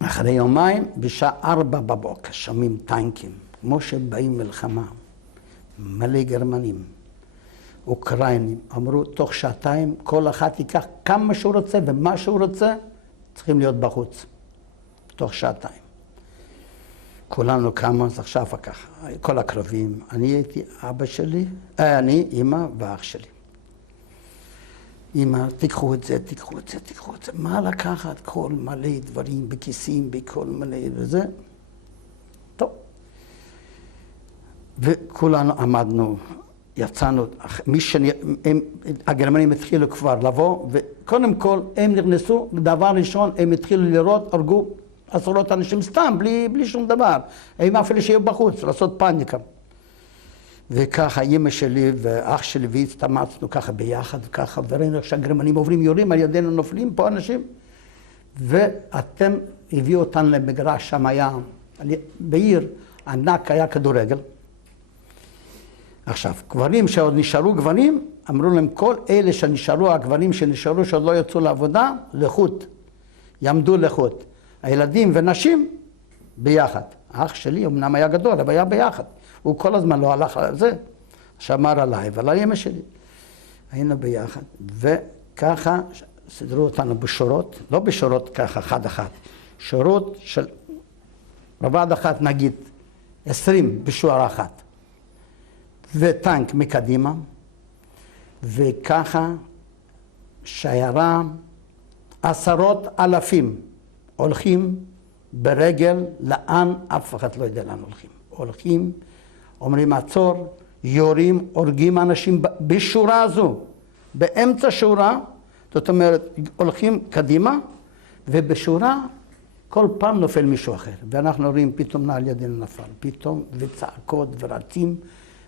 אחרי יומיים, בשעה 4 בבוקר, שומעים טנקים, כמו שבאים מלחמה, מלא גרמנים, אוקראינים, אמרו, תוך שעתיים, כל אחד ייקח כמה שהוא רוצה, ומה שהוא רוצה, צריכים להיות בחוץ, תוך שעתיים. כולנו קמו, אז עכשיו ככה, כל הקרבים, אני הייתי אבא שלי, אני, אמא ואח שלי. אמא, תיקחו את זה, תיקחו את זה, תיקחו את זה. מה לקחת? כל מלא דברים בכיסים, בכל מלא וזה. טוב. וכולנו עמדנו, יצאנו, הגרמנים התחילו כבר לבוא, וקודם כל הם נכנסו, דבר ראשון, הם התחילו לראות, הרגו עשרות אנשים סתם, בלי שום דבר. הם אפילו שיהיו בחוץ, לעשות פאניקה. וככה אמא שלי ואח שלי והצטמצנו ככה ביחד, וככה, וראינו שהגרמנים עוברים, יורים, על ידינו נופלים פה אנשים. ואתם הביאו אותנו למגרש, שם היה, בעיר ענק היה כדורגל. עכשיו, גברים שעוד נשארו גברים, אמרו להם, כל אלה שנשארו, הגברים שנשארו, שעוד לא יצאו לעבודה, לחוט, יעמדו לחוט. הילדים ונשים ביחד. האח שלי אמנם היה גדול, אבל היה ביחד. הוא כל הזמן לא הלך על זה, שמר עליי ועל אמא שלי. היינו ביחד, וככה סדרו אותנו בשורות, לא בשורות ככה אחד-אחד, שורות של רבד אחת נגיד 20 בשורה אחת, וטנק מקדימה, וככה שיירה 10,000 הולכים ברגל, לאן אף אחד לא יודע לאן הולכים. הולכים, אומרים עצור, יורים, הורגים אנשים בשורה הזו, באמצע שורה, זאת אומרת, הולכים קדימה, ובשורה כל פעם נופל מישהו אחר. ואנחנו רואים פתאום נעל ידינו נפל, פתאום, וצעקות ורצים,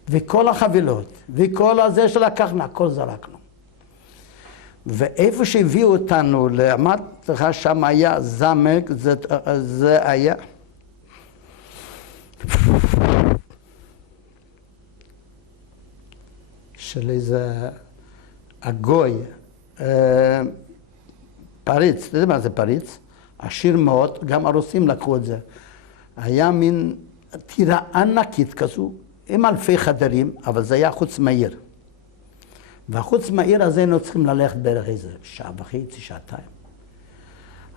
וכל החבילות, וכל הזה שלקחנו, הכל זרקנו. ואיפה שהביאו אותנו, אמרתי לך, שם היה זמק, זה היה... של איזה הגוי, פריץ, אתה יודע מה זה פריץ? עשיר מאוד, גם הרוסים לקחו את זה. היה מין טירה ענקית כזו, עם אלפי חדרים, אבל זה היה חוץ מהעיר. והחוץ מהעיר הזה היינו צריכים ללכת בערך איזה שעה וחצי, שעתיים.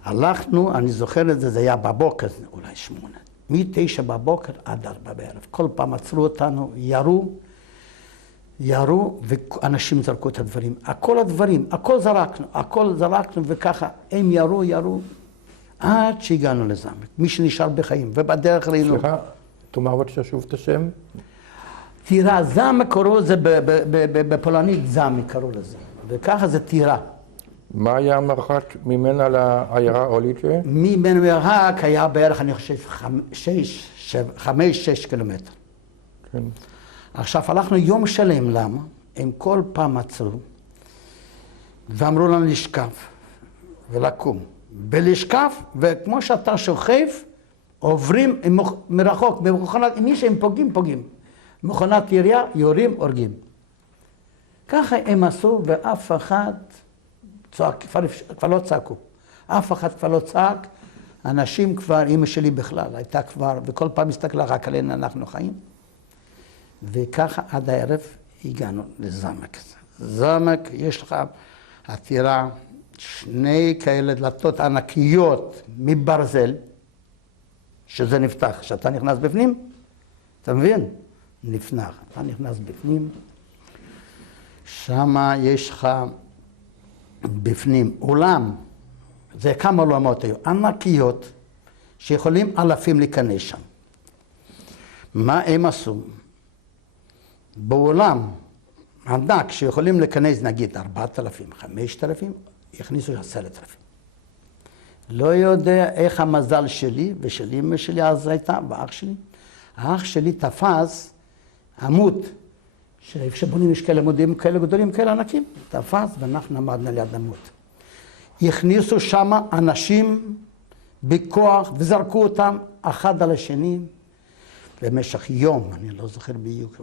הלכנו, אני זוכר את זה, זה היה בבוקר, אולי 8. מ-9 בבוקר עד 4 בערב. כל פעם עצרו אותנו, ירו, ואנשים זרקו את הדברים. הכל זרקנו, וככה הם ירו, עד שהגענו לזמק. מי שנשאר בחיים, ובדרך ראינו... סליחה, תאמר בבקשה שוב את השם. טירה, זמק קראו לזה, בפולנית זמק קראו לזה, וככה זה טירה. מה היה המרחק ממנה לעיירה אוליצ'ה? ממנו מרחק היה בערך, אני חושב, 5-6 קילומטר. כן. עכשיו, הלכנו יום שלם, למה? הם כל פעם עצרו, ואמרו לנו לשכב ולקום. בלשכב, וכמו שאתה שוכב, עוברים מרחוק, במכונת, מי שהם פוגעים. מכונת ירייה, יורים, הורגים. ככה הם עשו, ואף אחד כבר לא צעקו. אף אחד כבר לא צעק. אנשים כבר, אמא שלי בכלל, הייתה כבר, וכל פעם הסתכלה רק עלינו, אנחנו חיים. וככה עד הערב הגענו לזמק. זמק, יש לך עתירה, 2 כאלה דלתות ענקיות מברזל, שזה נפתח. כשאתה נכנס בפנים, אתה מבין? נפנח. אתה נכנס בפנים, שמה יש לך בפנים אולם, זה כמה עולמות היו, ענקיות, שיכולים אלפים להיכנס שם. מה הם עשו? בעולם ענק שיכולים להיכנס נגיד 4,000, 5,000, יכניסו 10,000. לא יודע איך המזל שלי ושל אמא שלי אז הייתה, ואח שלי. האח שלי תפס עמוד, שאיפה שבונים יש כאלה עמודים כאלה גדולים, כאלה ענקים, תפס ואנחנו עמדנו ליד עמוד. הכניסו שם אנשים בכוח וזרקו אותם אחד על השני במשך יום, אני לא זוכר בדיוק.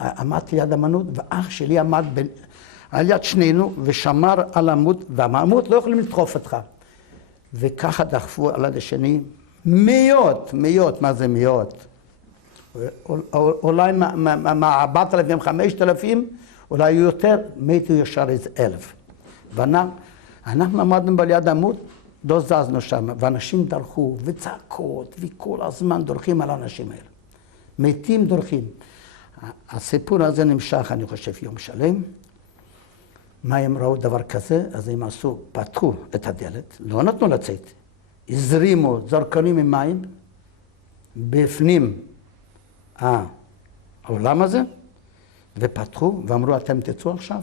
עמדתי ליד העמוד ואח שלי עמד על יד שנינו ושמר על העמוד, והעמוד לא יכולים לדחוף אותך. וככה דחפו על יד השני מאות, מה זה מאות? אולי מה-4,000, 5,000, אולי יותר, מתו ישר איזה 1,000. ואנחנו עמדנו ליד עמוד, לא זזנו שם, ואנשים דרכו, וצעקות, וכל הזמן דורכים על האנשים האלה. מתים דורכים. הסיפור הזה נמשך, אני חושב, יום שלם. מה הם ראו דבר כזה? אז הם פתחו את הדלת, לא נתנו לצאת. הזרימו זרקונים עם מים, בפנים העולם הזה, ופתחו ואמרו, אתם תצאו עכשיו.